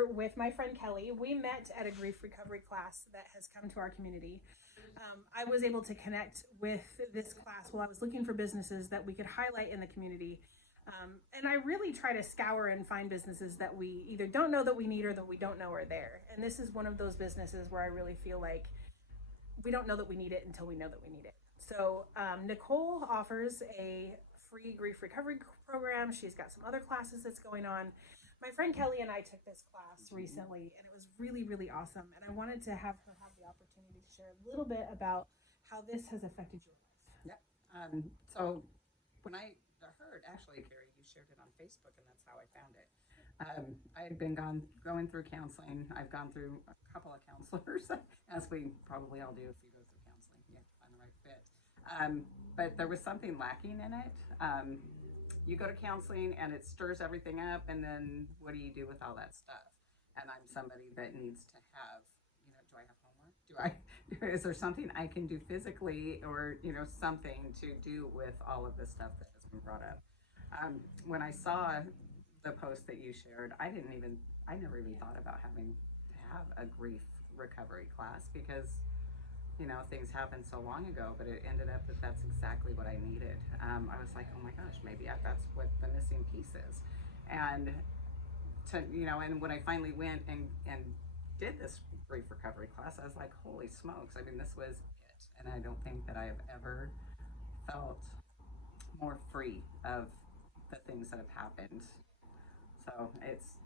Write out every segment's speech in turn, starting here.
here with my friend Kelli. We met at a grief recovery class that has come to our community. I was able to connect with this class while I was looking for businesses that we could highlight in the community. And I really try to scour and find businesses that we either don't know that we need or that we don't know are there. And this is one of those businesses where I really feel like we don't know that we need it until we know that we need it. So Nicole offers a free grief recovery program. She's got some other classes that's going on. My friend Kelli and I took this class recently, and it was really, really awesome. And I wanted to have her have the opportunity to share a little bit about how this has affected your life. Yeah. So when I heard, actually, Carrie, you shared it on Facebook, and that's how I found it. I had been going through counseling. I've gone through a couple of counselors, as we probably all do if you go through counseling. You have to find the right fit. But there was something lacking in it. You go to counseling and it stirs everything up, and then what do you do with all that stuff? And I'm somebody that needs to have, do I have homework? Is there something I can do physically, or, something to do with all of this stuff that has been brought up? When I saw the post that you shared, I never even thought about having to have a grief recovery class, because things happened so long ago, but it ended up that that's exactly what I needed. I was like, oh my gosh, maybe that's what the missing piece is. And and when I finally went and did this grief recovery class, I was like, holy smokes, this was it. And I don't think that I have ever felt more free of the things that have happened. So it's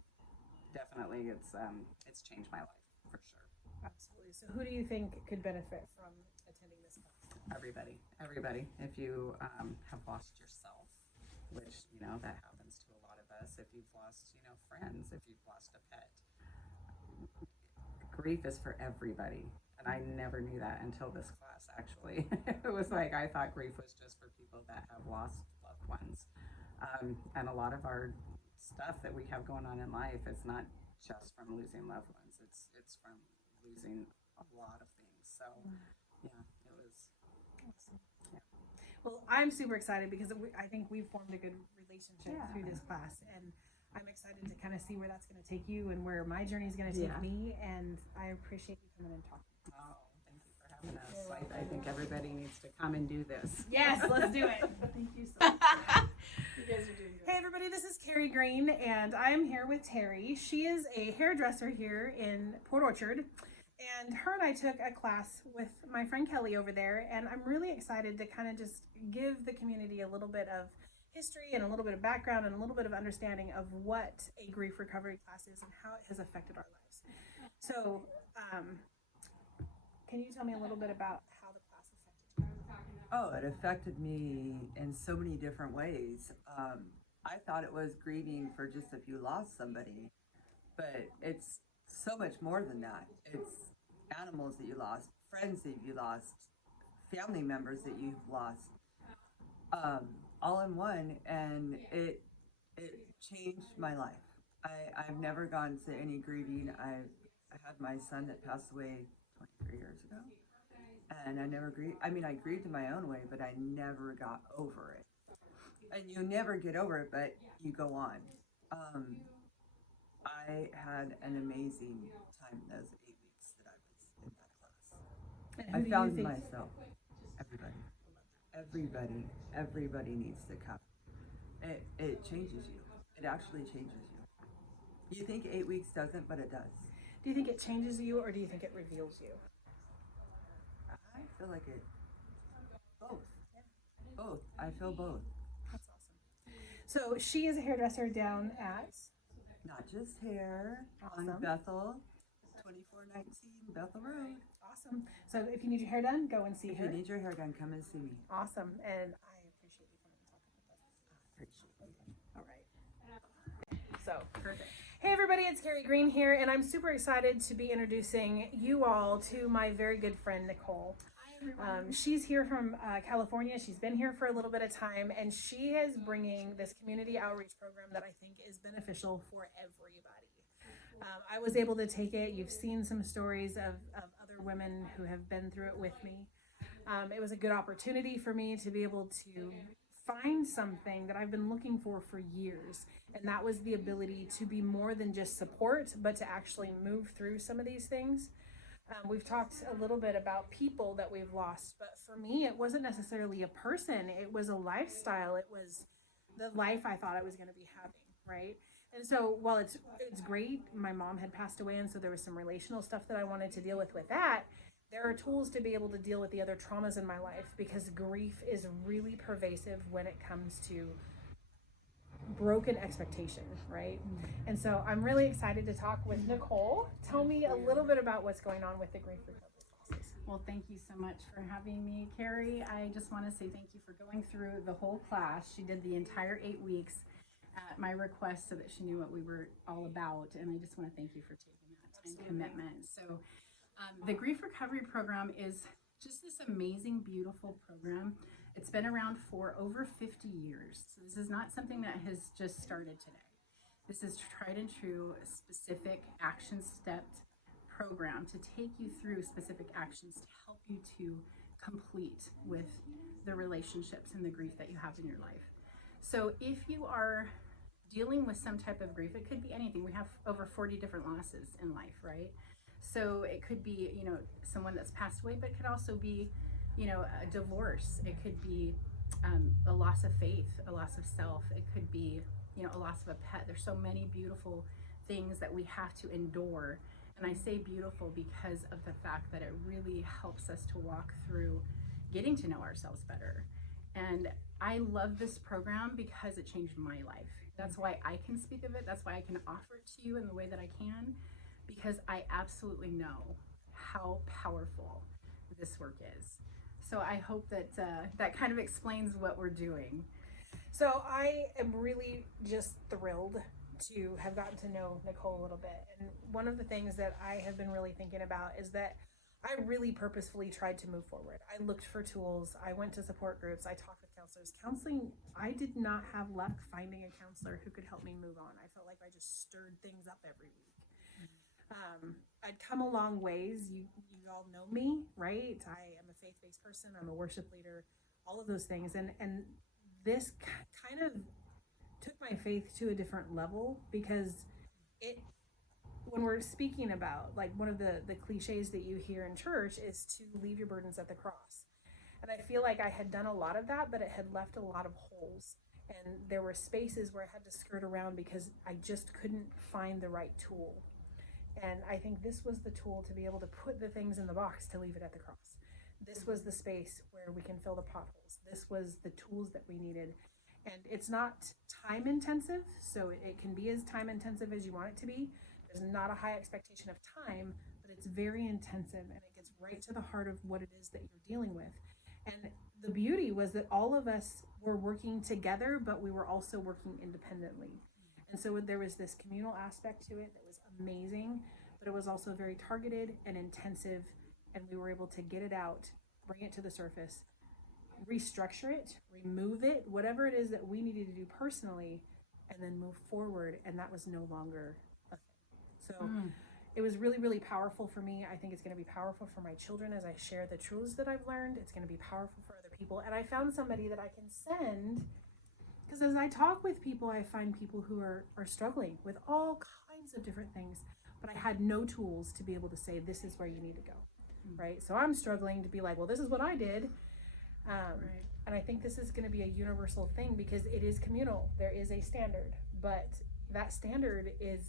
definitely, it's changed my life for sure. Absolutely. So who do you think could benefit from attending this class? Everybody. If you have lost yourself, which, that happens to a lot of us. If you've lost, friends, if you've lost a pet. Grief is for everybody. And I never knew that until this class, actually. It was like, I thought grief was just for people that have lost loved ones. And a lot of our stuff that we have going on in life is not just from losing loved ones. It's from losing a lot of things. So yeah, it was awesome. Yeah. Well, I'm super excited because I think we've formed a good relationship through this class, and I'm excited to kind of see where that's going to take you and where my journey is going to take me. And I appreciate you coming and talking. Oh, thank you for having us. I think everybody needs to come and do this. Yes, let's do it. Thank you so much. You guys are doing good. Hey everybody, this is Carrie Green, and I'm here with Terri. She is a hairdresser here in Port Orchard, and her and I took a class with my friend Kelli over there, and I'm really excited to kind of just give the community a little bit of history and a little bit of background and a little bit of understanding of what a grief recovery class is and how it has affected our lives. So, can you tell me a little bit about how the class affected you? Oh, it affected me in so many different ways. I thought it was grieving for just if you lost somebody, but it's so much more than that. It's animals that you lost, friends that you lost, family members that you've lost, all in one, and it changed my life. I've never gone to any grieving. I had my son that passed away 23 years ago, and I never grieved. I grieved in my own way, but I never got over it. And you never get over it, but you go on. I had an amazing time in those 8 weeks that I was in that class. I found myself. Everybody needs to come. It changes you. It actually changes you. You think 8 weeks doesn't, but it does. Do you think it changes you, or do you think it reveals you? I feel like it. Both. Both. I feel both. That's awesome. So she is a hairdresser down at Not Just Hair on Bethel, 2419 Bethel Road. Awesome. So if you need your hair done, go and see her. If you need your hair done, come and see me. Awesome. And I appreciate you coming and talking with us. Appreciate you. All right. So, perfect. Hey everybody, it's Carrie Green here, and I'm super excited to be introducing you all to my very good friend, Nicole. She's here from California. She's been here for a little bit of time, and she is bringing this community outreach program that I think is beneficial for everybody. I was able to take it. You've seen some stories of other women who have been through it with me. It was a good opportunity for me to be able to find something that I've been looking for years. And that was the ability to be more than just support, but to actually move through some of these things. We've talked a little bit about people that we've lost, but for me, it wasn't necessarily a person. It was a lifestyle. It was the life I thought I was going to be having, right? And so while it's great, my mom had passed away, and so there was some relational stuff that I wanted to deal with that. There are tools to be able to deal with the other traumas in my life, because grief is really pervasive when it comes to broken expectation, right? And so I'm really excited to talk with Nicole. Tell me a little bit about what's going on with the grief recovery classes. Well, thank you so much for having me, Kelli. I just want to say thank you for going through the whole class. She did the entire 8 weeks at my request so that she knew what we were all about. And I just want to thank you for taking that time commitment. So the grief recovery program is just this amazing, beautiful program. It's been around for over 50 years. So this is not something that has just started today. This is tried and true, specific action stepped program to take you through specific actions to help you to complete with the relationships and the grief that you have in your life. So if you are dealing with some type of grief, it could be anything. We have over 40 different losses in life, right? So it could be, someone that's passed away, but it could also be, a divorce. It could be a loss of faith, a loss of self. It could be, a loss of a pet. There's so many beautiful things that we have to endure. And I say beautiful because of the fact that it really helps us to walk through getting to know ourselves better. And I love this program because it changed my life. That's why I can speak of it. That's why I can offer it to you in the way that I can, because I absolutely know how powerful this work is. So I hope that that kind of explains what we're doing. So I am really just thrilled to have gotten to know Nicole a little bit. And one of the things that I have been really thinking about is that I really purposefully tried to move forward. I looked for tools. I went to support groups. I talked with counselors. Counseling, I did not have luck finding a counselor who could help me move on. I felt like I just stirred things up every week. I'd come a long ways. You all know me, right? I am a faith-based person. I'm a worship leader, all of those things. And this kind of took my faith to a different level, because when we're speaking about, like, one of the cliches that you hear in church is to leave your burdens at the cross. And I feel like I had done a lot of that, but it had left a lot of holes. And there were spaces where I had to skirt around because I just couldn't find the right tool. And I think this was the tool to be able to put the things in the box to leave it at the cross. This was the space where we can fill the potholes. This was the tools that we needed. And it's not time intensive, so it can be as time intensive as you want it to be. There's not a high expectation of time, but it's very intensive, and it gets right to the heart of what it is that you're dealing with. And the beauty was that all of us were working together, but we were also working independently. And so there was this communal aspect to it that was amazing, but it was also very targeted and intensive, and we were able to get it out, bring it to the surface, restructure it, remove it, whatever it is that we needed to do personally, and then move forward. And that was no longer a thing. So it was really, really powerful for me. I think it's going to be powerful for my children as I share the truths that I've learned. It's going to be powerful for other people. And I found somebody that I can send, because as I talk with people, I find people who are struggling with all kinds of different things, but I had no tools to be able to say, this is where you need to go, right? So I'm struggling to be like, well, this is what I did. Right. And I think this is going to be a universal thing, because it is communal. There is a standard, but that standard is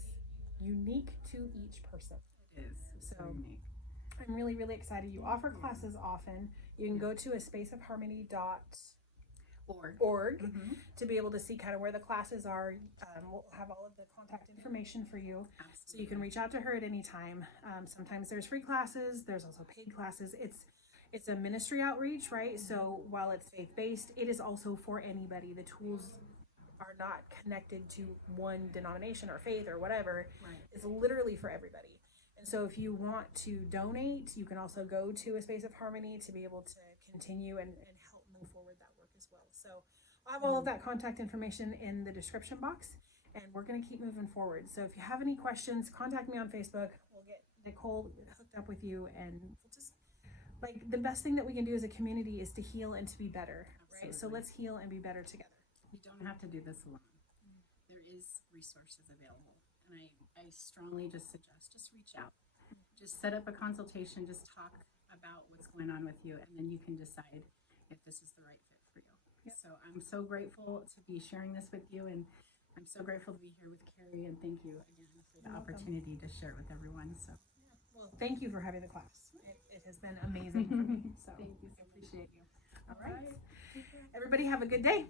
unique to each person. It is. So unique. I'm really, really excited. You offer classes often. You can go to a spaceofharmony.org to be able to see kind of where the classes are. We'll have all of the contact information for you. Absolutely. So you can reach out to her at any time. Sometimes there's free classes. There's also paid classes. It's a ministry outreach, right? So while it's faith-based, it is also for anybody. The tools are not connected to one denomination or faith or whatever. Right. It's literally for everybody. And so if you want to donate, you can also go to a Space of Harmony to be able to continue and help move forward that work as well. So I'll have all of that contact information in the description box, and we're going to keep moving forward. So if you have any questions, contact me on Facebook. We'll get Nicole hooked up with you, and we'll just, like, the best thing that we can do as a community is to heal and to be better, right? So let's heal and be better together. You don't have to do this alone. There is resources available. And I strongly just suggest, just reach out. Just set up a consultation, just talk about what's going on with you, and then you can decide if this is the right fit for you. Yep. So I'm so grateful to be sharing this with you, and I'm so grateful to be here with Carrie, and thank you again for the opportunity to share it with everyone. So Well, thank you for having the class. It has been amazing for me. So thank you. I appreciate you. All right. Everybody have a good day.